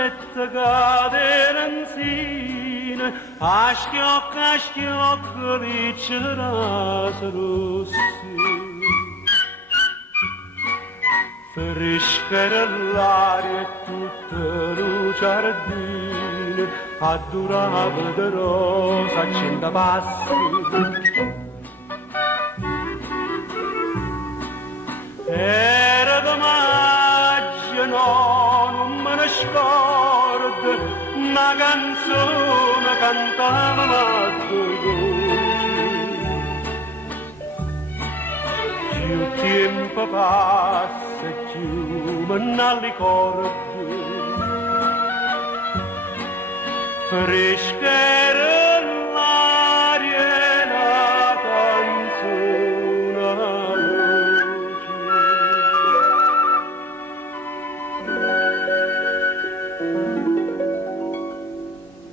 maggetta caderenzine, a schiocco liccerà rossi. Fresca l'aria e tutta lo giardino, addurava de rosa a 100 passi. Era de maggio, no, non me ne scordo, una canzone cantava più tempo passa e più me ne ricordo. Fresca era l'aria e la canzone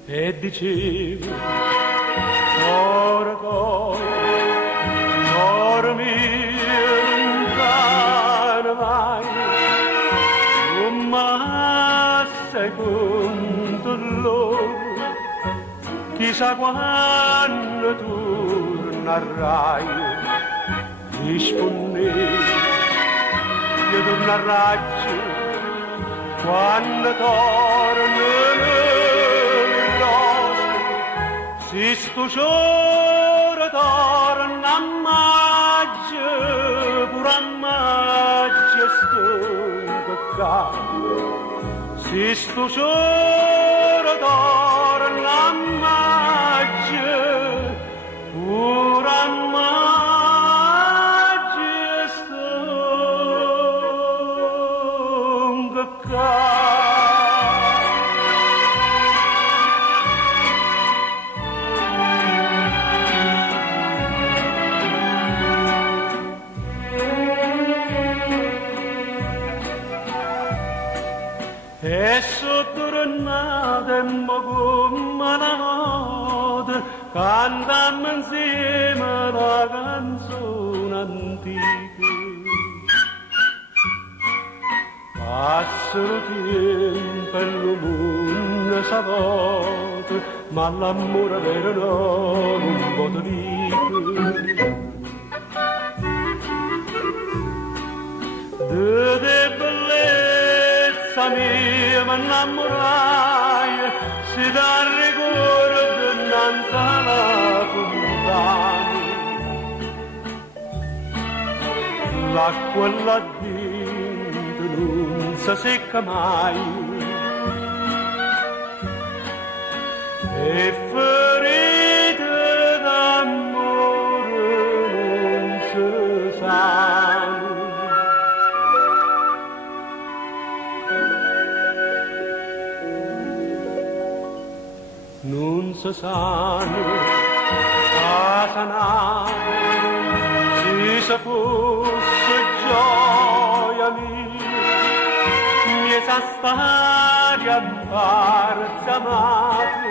e dicevo, cuore mio, lontano vai, ma sei con chissà quando tornerai, rispondevi, io tornerai quando tornerai. Si sto giorno torna a maggio, pure a maggio sto peccato. Si sto giorno torna a maggio, pure a maggio sto peccato. E sottornate come la notte cantammo insieme la canzone antica. Passa il tempo e il mondo s'avvolta, ma l'amore vero no, non può dire. De bellezza mia mi innamorai, si dà ricordo innanzi alla fontana. L'acqua là dentro non si secca mai, e ferite d'amore non si sanno. Non si sanno a sanare, se fosse gioia mia, mi sa stare a farsi amato,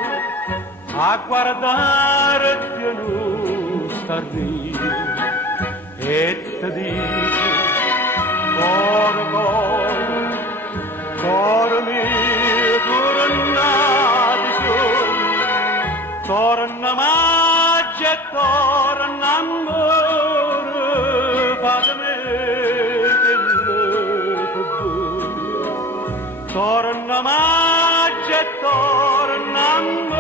a guardarti e non star via, e ti dico, cuore mio, tornati su, torna maggio e torna amore, fatemi che le torna maggio e torna amore.